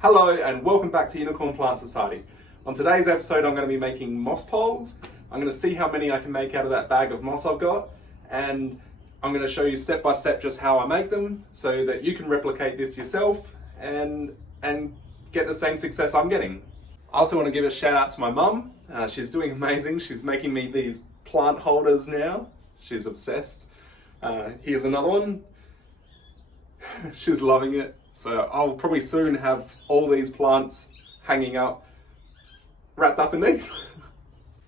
Hello and welcome back to Unicorn Plant Society. On today's episode I'm going to be making moss poles. I'm going to see how many I can make out of that bag of moss I've got, and I'm going to show you step by step just how I make them so that you can replicate this yourself and get the same success I'm getting. I also want to give a shout out to my mum. She's doing amazing. She's making me these plant holders now. She's obsessed. Here's another one. She's loving it. So I'll probably soon have all these plants hanging up, wrapped up in these.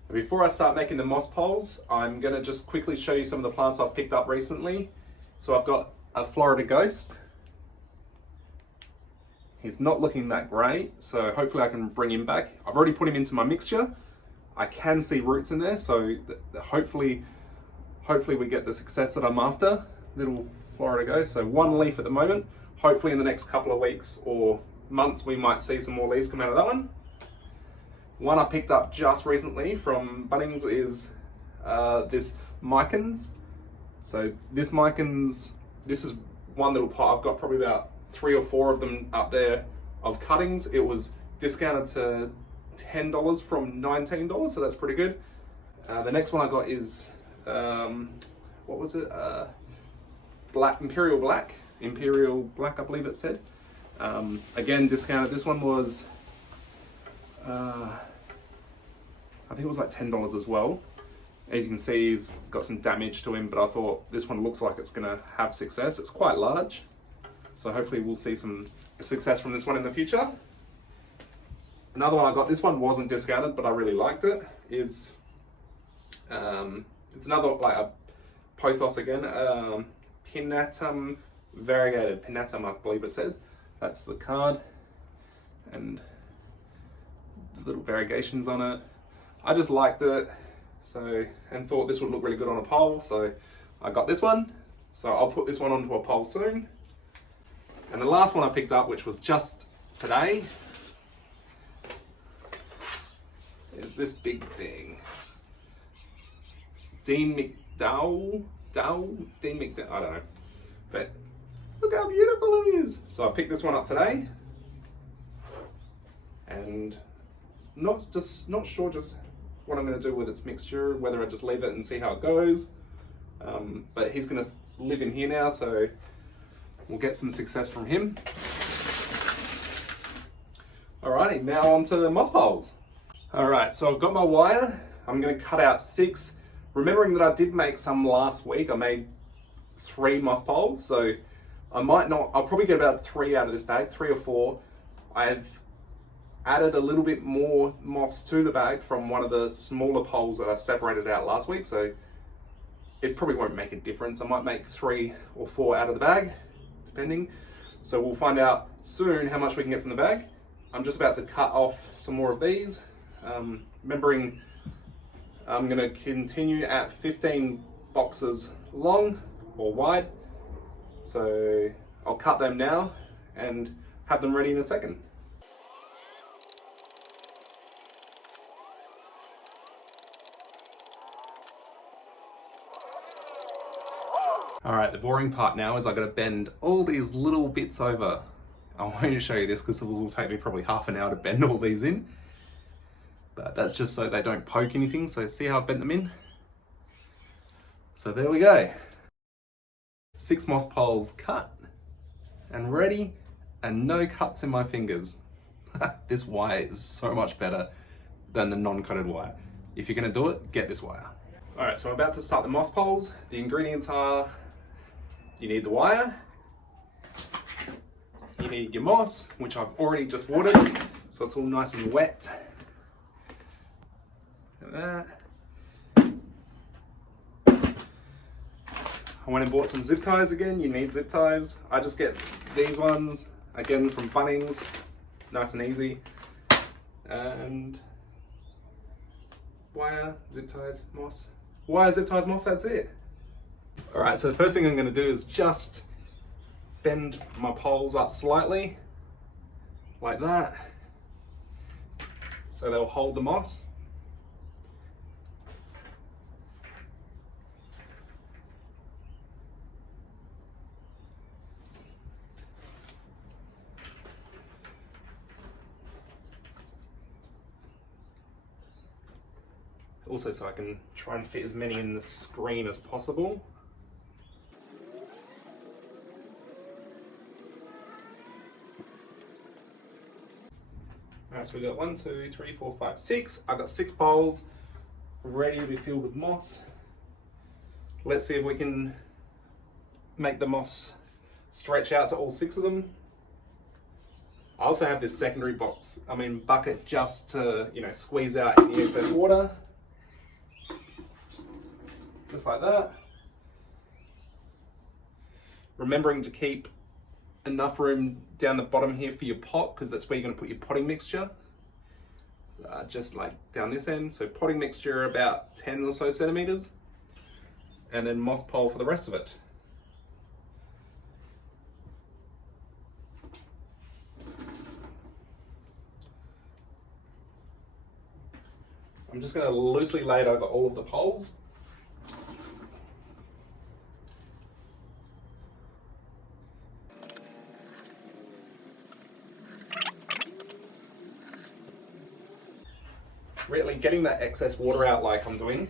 Before I start making the moss poles, I'm going to just quickly show you some of the plants I've picked up recently. So I've got a Florida Ghost. He's not looking that great, so hopefully I can bring him back. I've already put him into my mixture. I can see roots in there, so hopefully we get the success that I'm after. Little Florida Ghost, so one leaf at the moment. Hopefully in the next couple of weeks or months we might see some more leaves come out of that one. One I picked up just recently from Bunnings is this Micans. So this Micans, this is one little pot. I've got probably about 3 or 4 of them up there of cuttings. It was discounted to $10 from $19, so that's pretty good. The next one I got is, what was it? Imperial Black, I believe it said. Again, discounted. This one was, I think it was like $10 as well. As you can see, he's got some damage to him, but I thought this one looks like it's gonna have success. It's quite large, so hopefully we'll see some success from this one in the future. Another one I got, this one wasn't discounted, but I really liked it, is, it's another, like a Pothos again, Pinnatum, Variegated, Pinnatum I believe it says. That's the card, and the little variegations on it. I just liked it, so, and thought this would look really good on a pole, so I got this one. So I'll put this one onto a pole soon. And the last one I picked up, which was just today, is this big thing. Mcdowell, I don't know, but look how beautiful it is. So I picked this one up today, and not sure just what I'm going to do with its mixture, whether I just leave it and see how it goes. But he's going to live in here now, so we'll get some success from him. Alrighty, now on to the moss poles. Alright, so I've got my wire. I'm going to cut out 6. Remembering that I did make some last week, I made 3 moss poles, so I'll probably get about 3 out of this bag, 3 or 4. I've added a little bit more moss to the bag from one of the smaller poles that I separated out last week, so it probably won't make a difference. I might make 3 or 4 out of the bag, depending. So we'll find out soon how much we can get from the bag. I'm just about to cut off some more of these. Remembering I'm going to continue at 15 boxes long or wide. So I'll cut them now and have them ready in a second. Alright, the boring part now is I've got to bend all these little bits over. I won't show you this because it will take me probably half an hour to bend all these in. But that's just so they don't poke anything, so see how I've bent them in? So there we go. 6 moss poles cut and ready, and no cuts in my fingers. This wire is so much better than the non-coated wire. If you're going to do it, get this wire. Alright, so I'm about to start the moss poles. The ingredients are, you need the wire, you need your moss, which I've already just watered, so it's all nice and wet. Like that. I went and bought some zip ties again. You need zip ties. I just get these ones, again from Bunnings, nice and easy. And wire, zip ties, moss. Wire, zip ties, moss, that's it. Alright, so the first thing I'm going to do is just bend my poles up slightly, like that, so they'll hold the moss. Also so I can try and fit as many in the screen as possible. Alright, so we got 1, 2, 3, 4, 5, 6. I've got 6 bowls ready to be filled with moss. Let's see if we can make the moss stretch out to all 6 of them. I also have this secondary bucket just to, squeeze out any excess water. Just like that. Remembering to keep enough room down the bottom here for your pot, because that's where you're going to put your potting mixture. Just like down this end. So potting mixture about 10 or so centimeters. And then moss pole for the rest of it. I'm just going to loosely lay it over all of the poles. Really getting that excess water out like I'm doing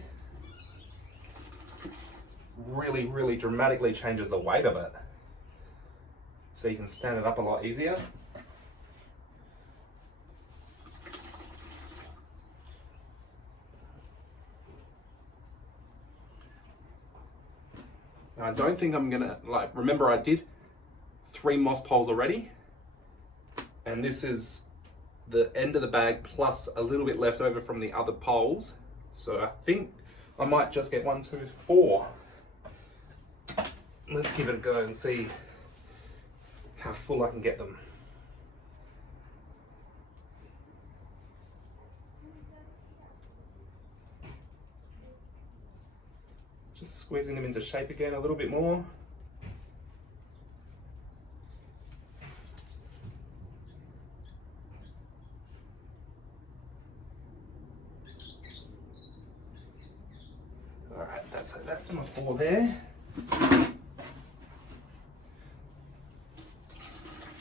really dramatically changes the weight of it. So you can stand it up a lot easier. I don't think I'm gonna, remember I did 3 moss poles already, and this is the end of the bag plus a little bit left over from the other poles. So I think I might just get 1, 2, 4. Let's give it a go and see how full I can get them. Just squeezing them into shape again a little bit more. All right, that's my 4 there.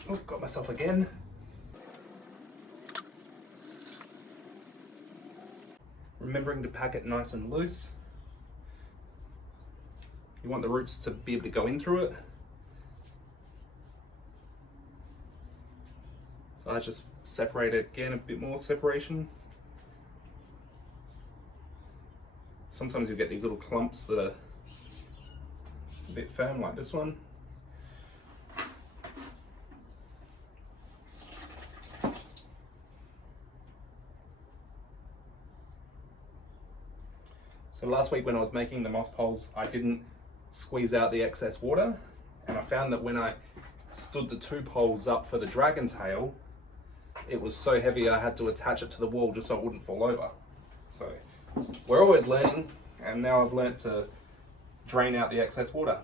Oh, got myself again. Remembering to pack it nice and loose. You want the roots to be able to go in through it. So I just separate it again, a bit more separation. Sometimes you get these little clumps that are a bit firm, like this one. So last week when I was making the moss poles, I didn't squeeze out the excess water, and I found that when I stood the 2 poles up for the dragon tail, it was so heavy I had to attach it to the wall just so it wouldn't fall over. So we're always learning, and now I've learnt to drain out the excess water.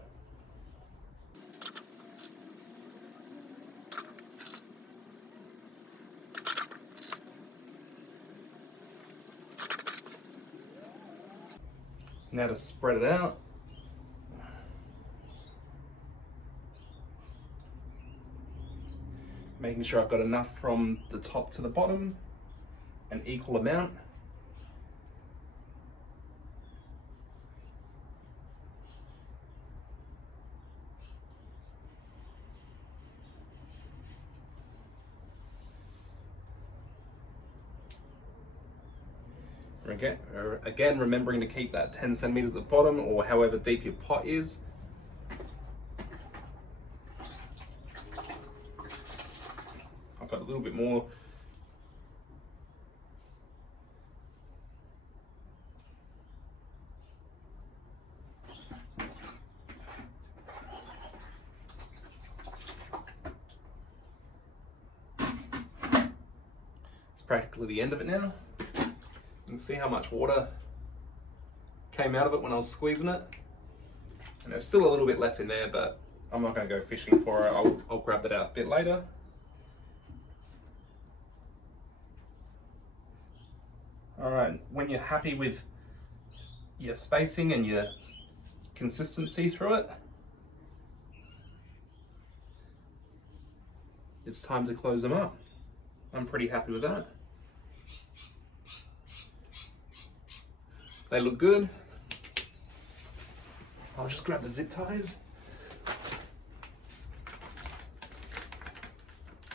Now to spread it out. Making sure I've got enough from the top to the bottom, an equal amount. Again, remembering to keep that 10 centimeters at the bottom, or however deep your pot is. I've got a little bit more. It's practically the end of it now. You can see how much water came out of it when I was squeezing it. And there's still a little bit left in there, but I'm not going to go fishing for it. I'll grab that out a bit later. All right, when you're happy with your spacing and your consistency through it, it's time to close them up. I'm pretty happy with that. They look good. I'll just grab the zip ties.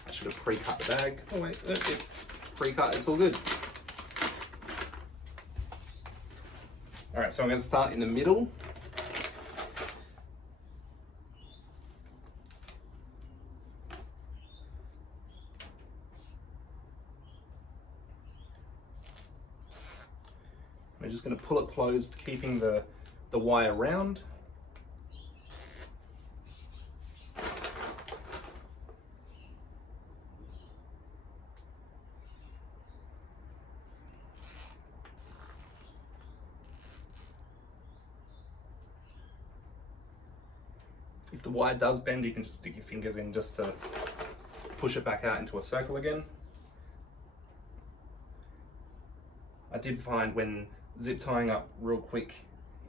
I should have pre-cut the bag. Oh wait, it's pre-cut, it's all good. All right, so I'm going to start in the middle. We're just going to pull it closed, keeping the wire round. If the wire does bend, you can just stick your fingers in just to push it back out into a circle again. I did find when zip tying up real quick,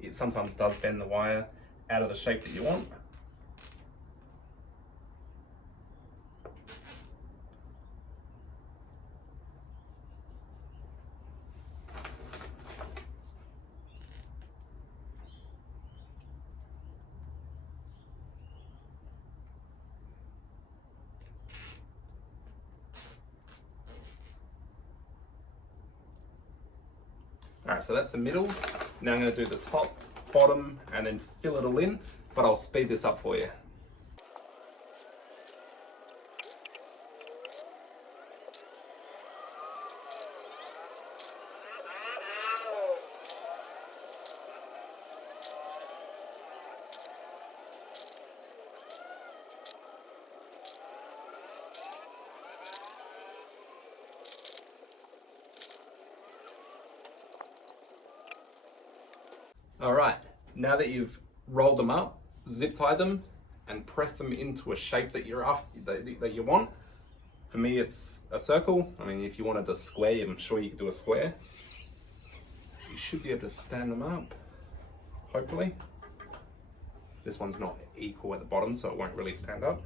it sometimes does bend the wire out of the shape that you want. All right, so that's the middles. Now I'm going to do the top, bottom, and then fill it all in, but I'll speed this up for you. All right, now that you've rolled them up, zip tie them and press them into a shape that that you want. For me, it's a circle. I mean, if you wanted a square, I'm sure you could do a square. You should be able to stand them up, hopefully. This one's not equal at the bottom, so it won't really stand up.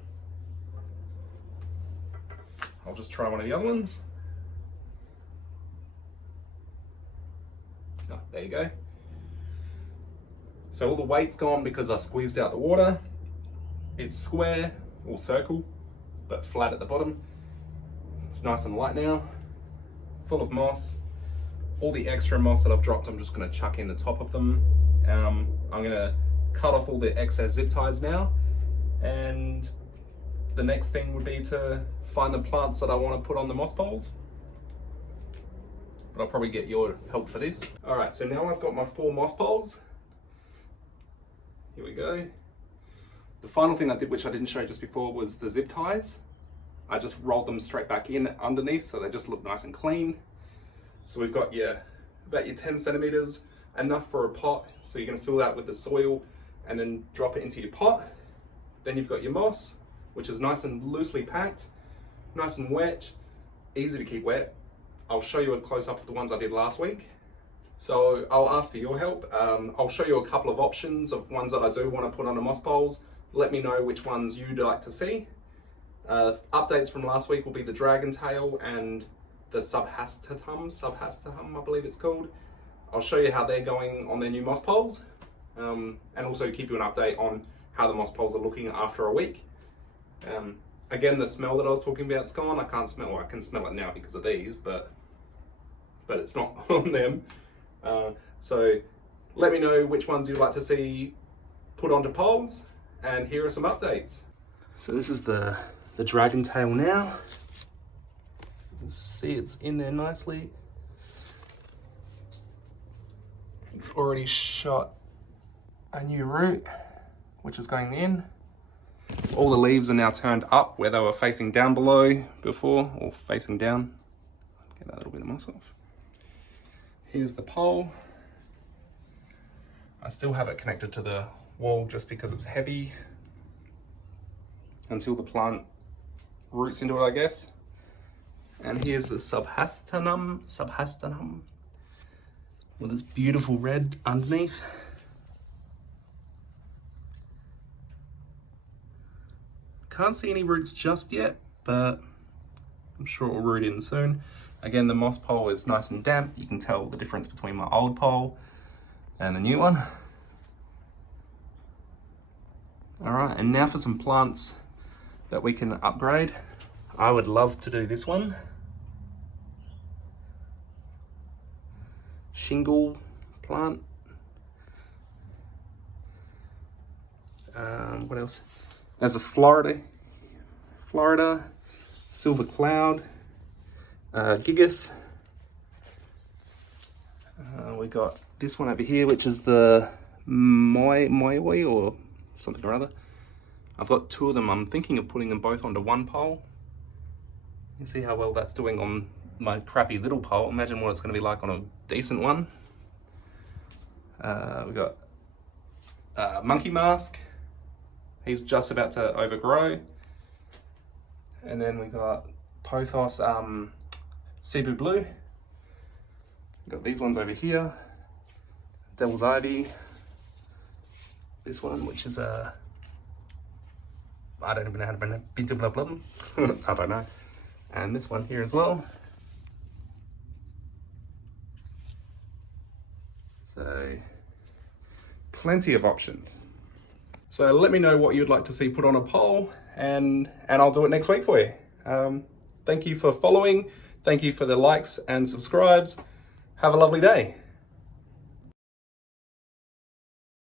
I'll just try one of the other ones. Oh, there you go. So all the weight's gone because I squeezed out the water. It's square or circle, but flat at the bottom. It's nice and light now, full of moss. All the extra moss that I've dropped, I'm just gonna chuck in the top of them. I'm gonna cut off all the excess zip ties now. And the next thing would be to find the plants that I wanna put on the moss poles. But I'll probably get your help for this. All right, so now I've got my 4 moss poles. Here we go. The final thing I did, which I didn't show you just before, was the zip ties. I just rolled them straight back in underneath, so they just look nice and clean. So we've got about your 10 centimeters, enough for a pot. So you're gonna fill that with the soil and then drop it into your pot. Then you've got your moss, which is nice and loosely packed, nice and wet, easy to keep wet. I'll show you a close up of the ones I did last week. So I'll ask for your help. I'll show you a couple of options of ones that I do want to put on the moss poles. Let me know which ones you'd like to see. Updates from last week will be the Dragon Tail and the Subhastatum, I believe it's called. I'll show you how they're going on their new moss poles, and also keep you an update on how the moss poles are looking after a week. Again, the smell that I was talking about is gone. I can't smell, well, I can smell it now because of these, but it's not on them. So let me know which ones you'd like to see put onto poles, and here are some updates. So this is the Dragon Tail now. You can see it's in there nicely. It's already shot a new root, which is going in. All the leaves are now turned up where they were facing down below before, or facing down. Get that little bit of moss off. Here's the pole. I still have it connected to the wall just because it's heavy until the plant roots into it, I guess. And here's the Subhastatum with this beautiful red underneath. Can't see any roots just yet, but I'm sure it will root in soon. Again, the moss pole is nice and damp. You can tell the difference between my old pole And a new one. All right, and now for some plants that we can upgrade. I would love to do this one. Shingle plant. What else? As a Florida, Silver Cloud, Gigas. We got this one over here, which is the Mayoi or something or other. I've got two of them. I'm thinking of putting them both onto one pole. You see how well that's doing on my crappy little pole. Imagine what it's going to be like on a decent one. We've got Monkey Mask. He's just about to overgrow. And then we got Pothos Cebu Blue. We've got these ones over here. Devil's Ivy. This one, which is a... I don't even know how to pronounce it. I don't know. And this one here as well. So, plenty of options. So let me know what you'd like to see put on a poll, and I'll do it next week for you. Thank you for following. Thank you for the likes and subscribes. Have a lovely day.